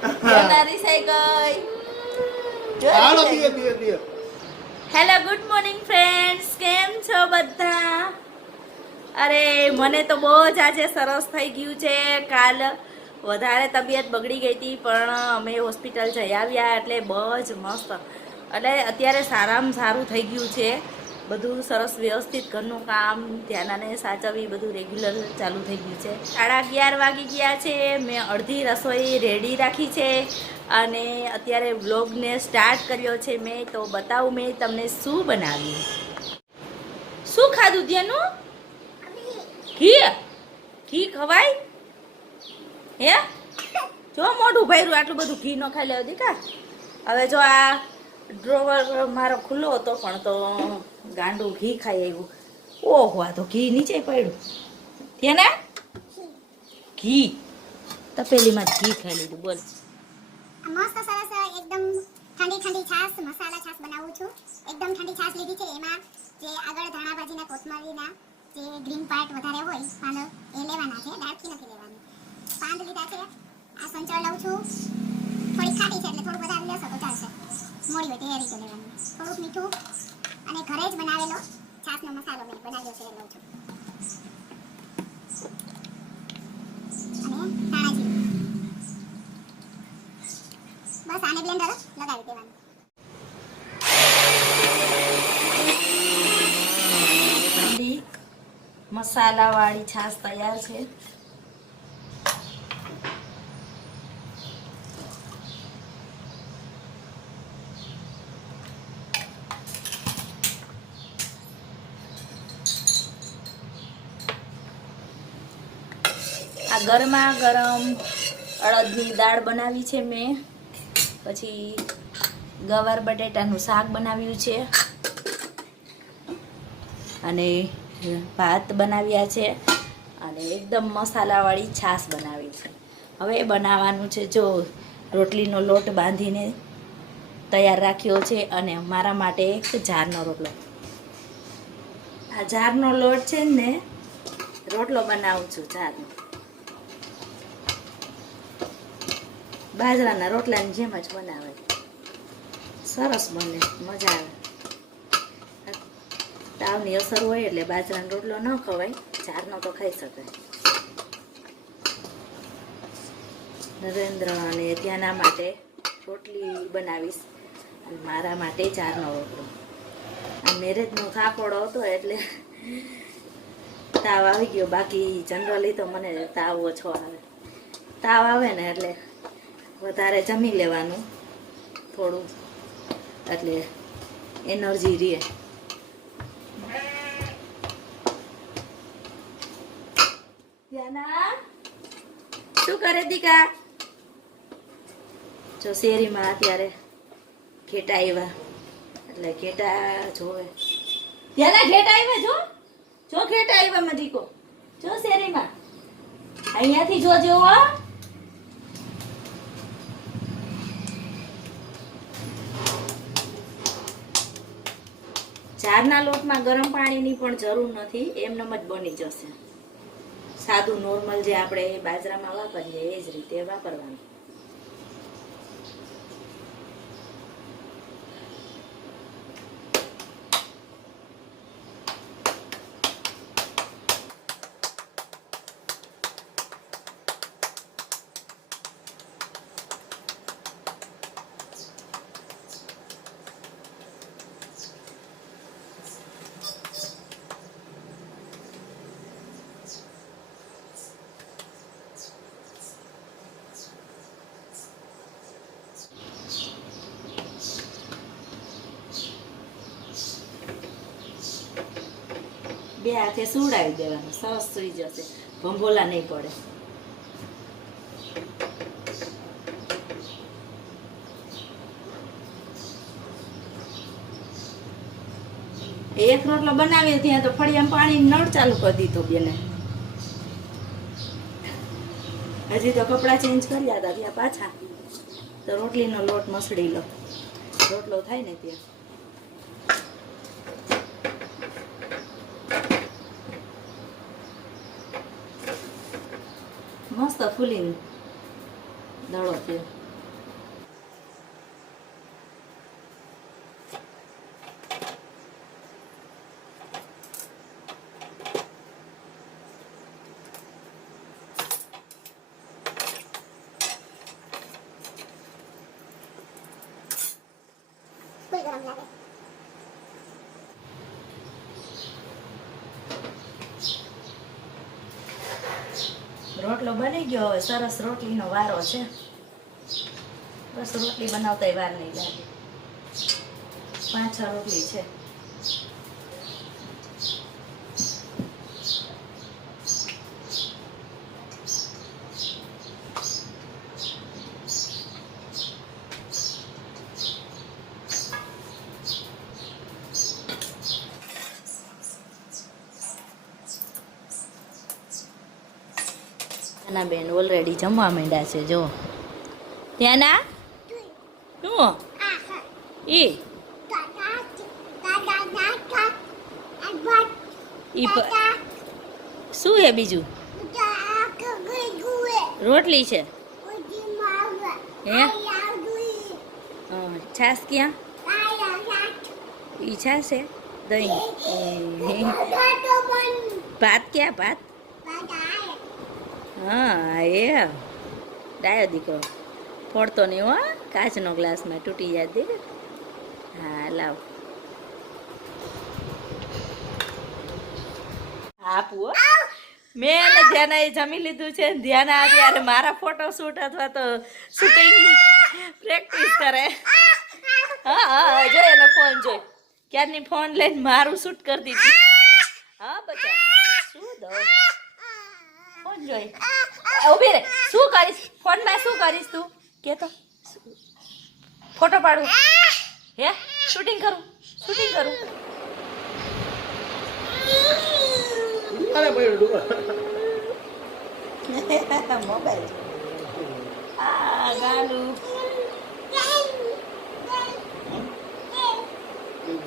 Hello good morning friends, કેમ છો બધા? અરે મને તો બહુ જ આજે સરસ થઈ ગયું છે. કાલ વધારે તબિયત બગડી ગઈ હતી પણ અમે હોસ્પિટલ જઈ આવ્યા એટલે બહુ જ મસ્ત, એટલે અત્યારે સારામાં સારું થઈ ગયું છે. બધું સરસ વ્યવસ્થિત ઘરનું કામ ધ્યાનાને સાચવવી બધું રેગ્યુલર ચાલુ થઈ ગયું છે. 11:30 વાગી ગયા છે. મેં અડધી રસોઈ રેડી રાખી છે અને અત્યારે વ્લોગને સ્ટાર્ટ કર્યો છે. મેં તો બતાવું મેં તમને શું બનાવ્યું. શું ખાધું ત્યાંનું? ઘી ઘી ખવાય હે? જો મોઢું ભર્યું, આટલું બધું ઘી ન ખાઈ લેવું દીકા. હવે જો આ ડ્રોવર મારો ખુલ્લો હતો પણ તો ગાંડું ઘી ખાઈ આવ્યું. ઓહો, આ તો ઘી નીચે પડ્યું. ત્યાં ઘી તપેલીમાં ઘી ખાઈ લીધું. બોલ. મસ્ત સરસ એકદમ ઠંડી ઠંડી છાશ, મસાલા છાશ બનાવું છું. એકદમ ઠંડી છાશ લીધી છે. એમાં જે આગળ ધાણા ભાજીના કોથમરીના જે ગ્રીન પાર્ટ વધારે હોય પાનો એ લેવાના છે, દાળથી નથી લેવાની. પાંદ લીધા છે. આ સંચળ લઉં છું. થોડી ખાટી છે એટલે થોડું વધારે લેશો તો ચાલશે. મોડી હોય તો એ રીતે લેવાની. થોડુંક મીઠું અને ઘરે જ બનાવેલો છાશનો મસાલો મેં બનાવ્યો છે એ લઉં છું. અને ધાણા જીરું. બસ આને બ્લેન્ડર લગાવી દેવાનું. મસાલાવાળી છાશ તૈયાર છે. આ ગરમા ગરમ અડદની દાળ બનાવી છે મેં. પછી ગવાર બટેટાનું શાક બનાવ્યું છે અને ભાત બનાવ્યા છે અને એકદમ મસાલાવાળી છાશ બનાવી છે. હવે બનાવવાનું છે. જો રોટલીનો લોટ બાંધીને તૈયાર રાખ્યો છે અને મારા માટે એક જારનો રોટલો. આ જારનો લોટ છે ને રોટલો બનાવું છું જારનો. બાજરાના રોટલાની જેમ જ બનાવે, સરસ બને, મજા આવે. તાવની અસર હોય એટલે બાજરાનો રોટલો ન ખવાય, જારનો તો ખાઈ શકાય. નરેન્દ્ર અને ધ્યાના માટે રોટલી બનાવીશ અને મારા માટે જારનો રોટલો. આ મેરેજનો થાકોડો હતો એટલે તાવ આવી ગયો. બાકી જનરલી તો મને તાવ ઓછો આવે. તાવ આવે ને એટલે વધારે જમી લેવાનું થોડું, એટલે એનર્જી રહે. શું કરે દીકા? જો શેરીમાં અત્યારે ઘેટા આવ્યા એટલે ઘેટા જોવે. ત્યાંના ઘેટા આવ્યા, જો જો ઘેટા આવ્યા માં દીકો, જો શેરીમાં. અહીંયાથી જોજો. જારના લોટમાં ગરમ પાણીની પણ જરૂર નથી, એમનેમ જ બની જશે. સાદું નોર્મલ જે આપણે બાજરામાં વાપરીએ એ જ રીતે વાપરવાનું. બે હાથે સુવડાવી દેવાનું, સરસ સુઈ જશે, ભંભોલા નહીં પડે. એક રોટલો બનાવીએ ત્યાં તો ફળિયામાં પાણી નળ ચાલુ કરી દીધો બેને. હજી તો કપડાં ચેન્જ કર્યા હતા ત્યાં પાછા. તો રોટલીનો લોટ મસળી લો, રોટલો થાય ને ત્યાં. મસ્ત ફૂલીને દળો થયો. રોટલો બની ગયો. હવે સરસ રોટલીનો વારો છે. બસ રોટલી બનાવતા વાર નહીં લાગે. 5-6 રોટલી છે. બેન ઓલરેડી જમવા માંડ્યા છે. જો ત્યાંના શું ઈ શું હે બીજું? રોટલી છે હે? છાશ ક્યાં? ઈ છાશ છે? દહીં. ભાત ક્યાં? ભાત હા એ ડાયો દીકરો. ફોડતો નહીં હો, કાચનો ગ્લાસમાં તૂટી જાય દીકરો. હા લાવ આપું હો. મેં અને ધ્યાના એ જમી લીધું છે. ધ્યાના અત્યારે મારા ફોટોશૂટ અથવા તો શૂટિંગની પ્રેક્ટિસ કરે. હા હા જોઈ એનો ફોન જોઈ. ક્યારની ફોન લઈને મારું શૂટ કરતી હતી. હા બચ્ચા શું દો ફોન જોઈ. ઉભી રે. શું કરીશ ફોનમાં? શું કરીશ તું કે તો? ફોટો પાડું હે? શૂટિંગ કરું? શૂટિંગ કરું? મોબાઈલ આ ગાલું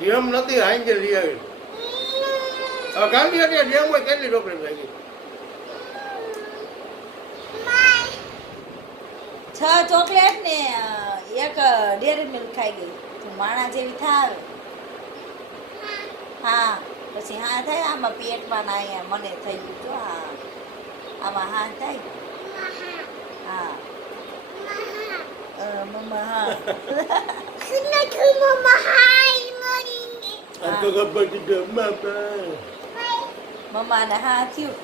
જેમ નથી હાંજે લઈ આવી. ગાંધી હતી જેમ હોય કેટલી રોકડી લાગી. 6 ચોકલેટ ને એક ડેરી મિલ્ક ખાઈ ગઈ. માણા જેવી થાય. હા પછી હા થાય. આમાં પેટમાં ના અહીંયા મને થઈ ગયું તો હા આમાં હા થાય. હા મમ્મા હા મમ્માને હા થયું.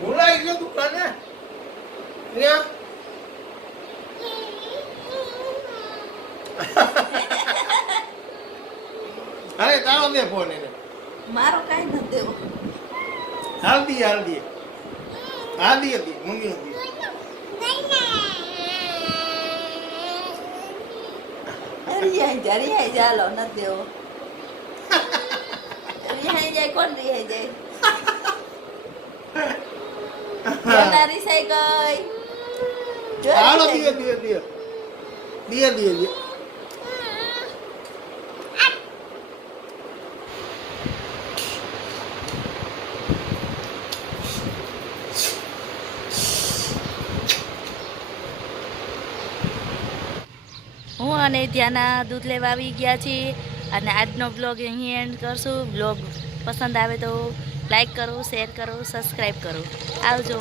ભૂલાઈ ગયો દુકાને ત્યાં. અરે તારો દે ફોન એને. મારો કાંઈ નથી દેવો. હાલદી હતી મમ્મી હતી. રિહાઈ જાય લો નથી દેવો. રિહાઈ જાય કોણ રિહાઈ જાય? રિસાઈ ગઈ. હાલો દિયે. હું અને ધ્યાના દૂધ લેવા આવી ગયા છીએ. અને આજનો બ્લોગ અહીં એન્ડ કરશું. બ્લોગ પસંદ આવે તો લાઈક કરો, શેર કરો, સબસ્ક્રાઈબ કરો. આવજો.